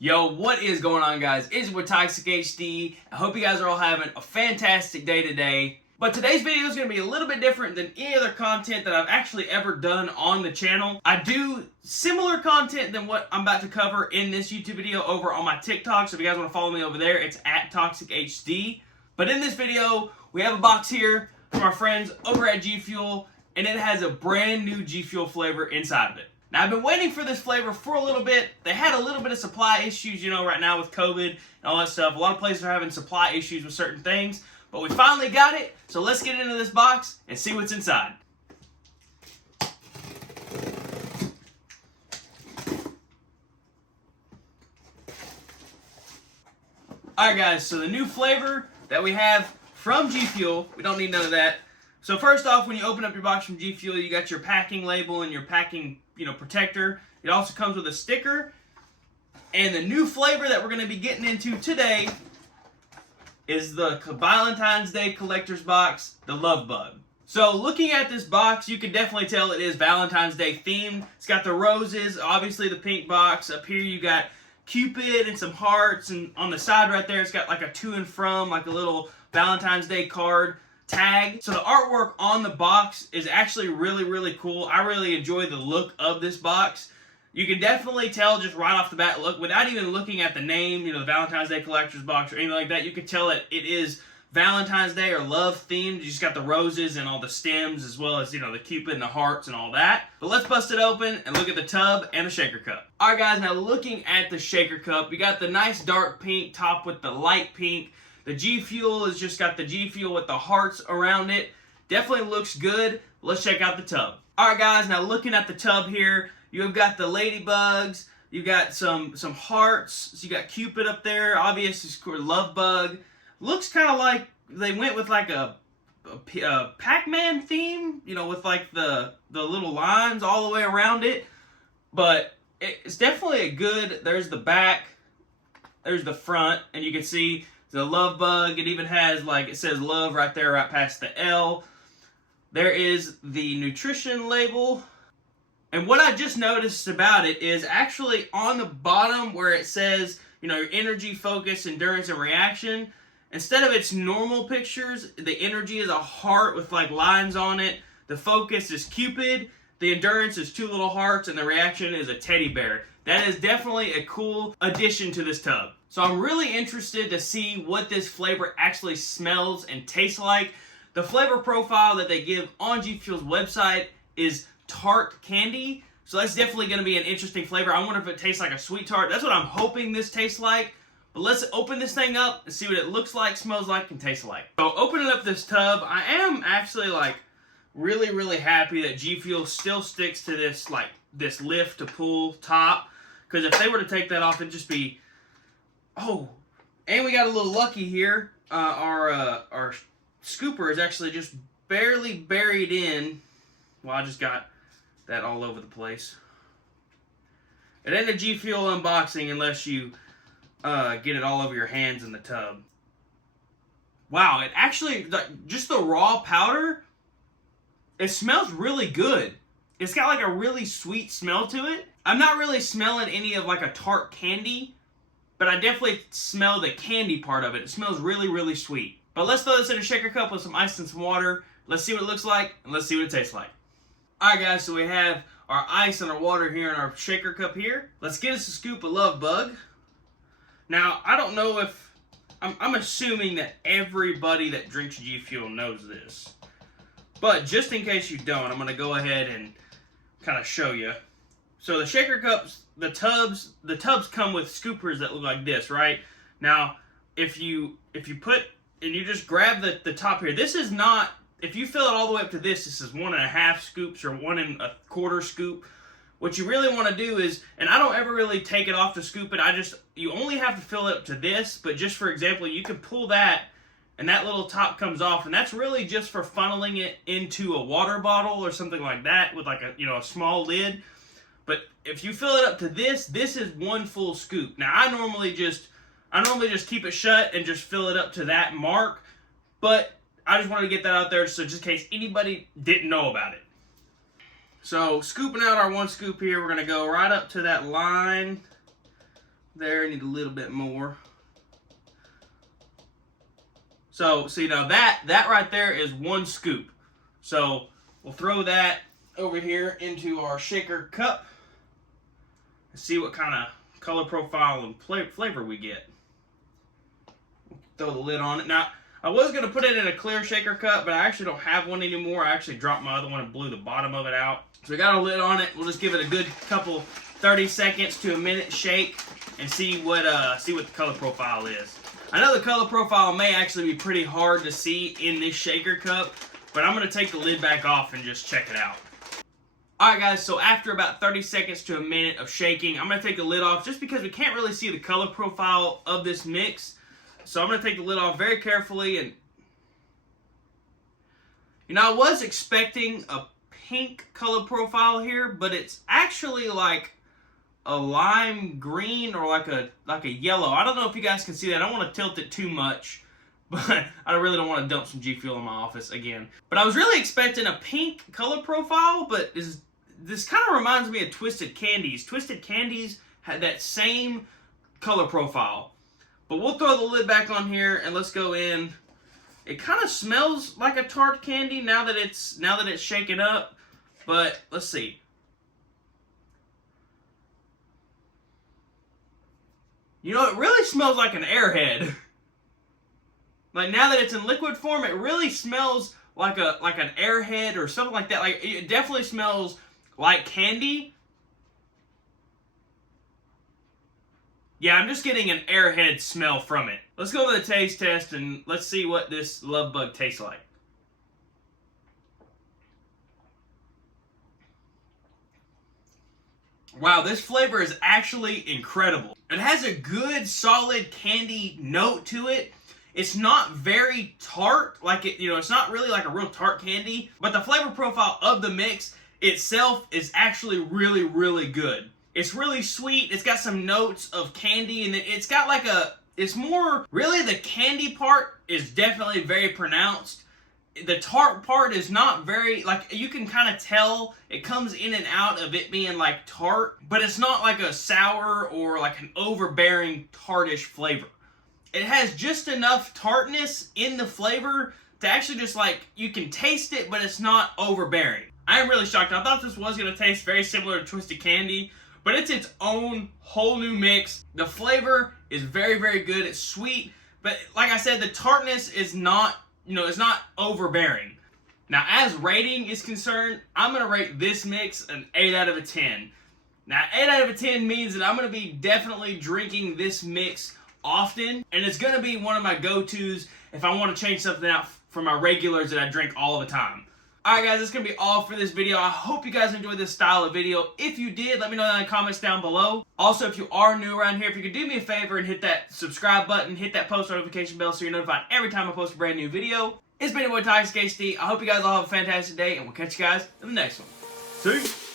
Yo, what is going on, guys? It's with Toxic HD. I hope you guys are all having a fantastic day today. But today's video is going to be a little bit different than any other content that I've actually ever done on the channel. I do similar content than what I'm about to cover in this YouTube video over on my TikTok. So if you guys want to follow me over there, it's at Toxic HD. But in this video, we have a box here from our friends over at GFUEL, and it has a brand new GFUEL flavor inside of it. Now, I've been waiting for this flavor for a little bit. They had a little bit of supply issues, you know, right now with COVID and all that stuff. A lot of places are having supply issues with certain things, but we finally got it. So let's get into this box and see what's inside. Alright guys, so the new flavor that we have from GFUEL, we don't need none of that. So first off, when you open up your box from GFUEL, you got your packing label and your packing, protector. It also comes with a sticker. And the new flavor that we're going to be getting into today is the Valentine's Day Collector's Box, the Love Bug. So looking at this box, you can definitely tell it is Valentine's Day themed. It's got the roses, obviously the pink box. Up here you got Cupid and some hearts, and on the side right there it's got like a to and from, like a little Valentine's Day card tag. So the artwork on the box is actually really, really cool. I really enjoy the look of this box. You can definitely tell just right off the bat, look, without even looking at the name, the Valentine's Day Collector's Box or anything like that, you can tell that it is Valentine's Day or love themed. You just got the roses and all the stems, as well as, the Cupid and the hearts and all that. But let's bust it open and look at the tub and the shaker cup. Alright guys, now looking at the shaker cup, you got the nice dark pink top with the light pink. The GFUEL has just got the GFUEL with the hearts around it. Definitely looks good. Let's check out the tub. Alright guys, now looking at the tub here, you've got the ladybugs, you got some hearts, so you got Cupid up there, obviously love bug. Looks kind of like they went with like a Pac-Man theme, with like the little lines all the way around it. But it's definitely a good, there's the back, there's the front, and you can see the love bug. It even has, it says love right there, right past the L. There is the nutrition label. And what I just noticed about it is actually on the bottom where it says, your energy, focus, endurance, and reaction, instead of its normal pictures, the energy is a heart with lines on it. The focus is Cupid. The endurance is 2 little hearts, and the reaction is a teddy bear. That is definitely a cool addition to this tub. So I'm really interested to see what this flavor actually smells and tastes like. The flavor profile that they give on GFUEL's website is tart candy. So that's definitely going to be an interesting flavor. I wonder if it tastes like a sweet tart. That's what I'm hoping this tastes like. But let's open this thing up and see what it looks like, smells like, and tastes like. So opening up this tub, I am actually really, really happy that GFUEL still sticks to this this lift to pull top. Because if they were to take that off, it'd just be, oh, and we got a little lucky here. Our scooper is actually just barely buried in. Well, I just got that all over the place. It ain't a GFUEL unboxing unless you get it all over your hands in the tub. Wow, it actually, just the raw powder, it smells really good. It's got a really sweet smell to it. I'm not really smelling any of a tart candy, but I definitely smell the candy part of it. It smells really, really sweet. But let's throw this in a shaker cup with some ice and some water. Let's see what it looks like, and let's see what it tastes like. Alright guys, so we have our ice and our water here in our shaker cup here. Let's get us a scoop of Love Bug. Now, I don't know if, I'm assuming that everybody that drinks GFUEL knows this. But just in case you don't, I'm going to go ahead and kind of show you. So the shaker cups, the tubs come with scoopers that look like this, right? Now, if you put, and you just grab the top here, this is not, if you fill it all the way up to this is 1.5 scoops or 1 1/4 scoop. What you really want to do is, and I don't ever really take it off to scoop it, you only have to fill it up to this, but just for example, you can pull that, and that little top comes off, and that's really just for funneling it into a water bottle or something like that with a small lid. But if you fill it up to this is 1 full scoop. Now I normally just keep it shut and just fill it up to that mark, but I just wanted to get that out there so just in case anybody didn't know about it. So scooping out our 1 scoop here, we're going to go right up to that line There, I need a little bit more. So, see now that right there is 1 scoop. So, we'll throw that over here into our shaker cup and see what kind of color profile and flavor we get. Throw the lid on it. Now, I was going to put it in a clear shaker cup, but I actually don't have one anymore. I actually dropped my other one and blew the bottom of it out. So we got a lid on it. We'll just give it a good couple 30 seconds to a minute shake and see what the color profile is. I know the color profile may actually be pretty hard to see in this shaker cup, but I'm going to take the lid back off and just check it out. Alright guys, so after about 30 seconds to a minute of shaking, I'm going to take the lid off just because we can't really see the color profile of this mix. So I'm going to take the lid off very carefully, and you know, I was expecting a pink color profile here, but it's actually like a lime green or like a yellow. I don't know if you guys can see that. I don't want to tilt it too much, but I really don't want to dump some G Fuel in my office again. But I was really expecting a pink color profile, but this kind of reminds me of Twisted Candies. Twisted Candies had that same color profile. But we'll throw the lid back on here and let's go in. It kind of smells like a tart candy now that it's shaken up, but let's see. You know, it really smells like an Airhead. Like, now that it's in liquid form, it really smells like an Airhead or something like that. Like, it definitely smells like candy. Yeah, I'm just getting an Airhead smell from it. Let's go with a taste test and let's see what this Love Bug tastes like. Wow, this flavor is actually incredible. It has a good, solid candy note to it. It's not very tart, like it's not really like a real tart candy, but the flavor profile of the mix itself is actually really, really good. It's really sweet. It's got some notes of candy, and it's got like it's more, really the candy part is definitely very pronounced. The tart part is not very, like, you can kind of tell it comes in and out of it being like tart, but it's not like a sour or like an overbearing tartish flavor. It has just enough tartness in the flavor to actually just like, you can taste it, but it's not overbearing. I am really shocked. I thought this was going to taste very similar to Twisted Candy, but it's its own whole new mix. The flavor is very, very good. It's sweet, but like I said, the tartness is not, it's not overbearing. Now, as rating is concerned, I'm going to rate this mix an 8 out of a 10. Now, 8 out of a 10 means that I'm going to be definitely drinking this mix often, and it's going to be one of my go-tos if I want to change something out from my regulars that I drink all the time. Alright guys, that's going to be all for this video. I hope you guys enjoyed this style of video. If you did, let me know that in the comments down below. Also, if you are new around here, if you could do me a favor and hit that subscribe button, hit that post notification bell so you're notified every time I post a brand new video. It's been your boy TySKD. I hope you guys all have a fantastic day, and we'll catch you guys in the next one. See you!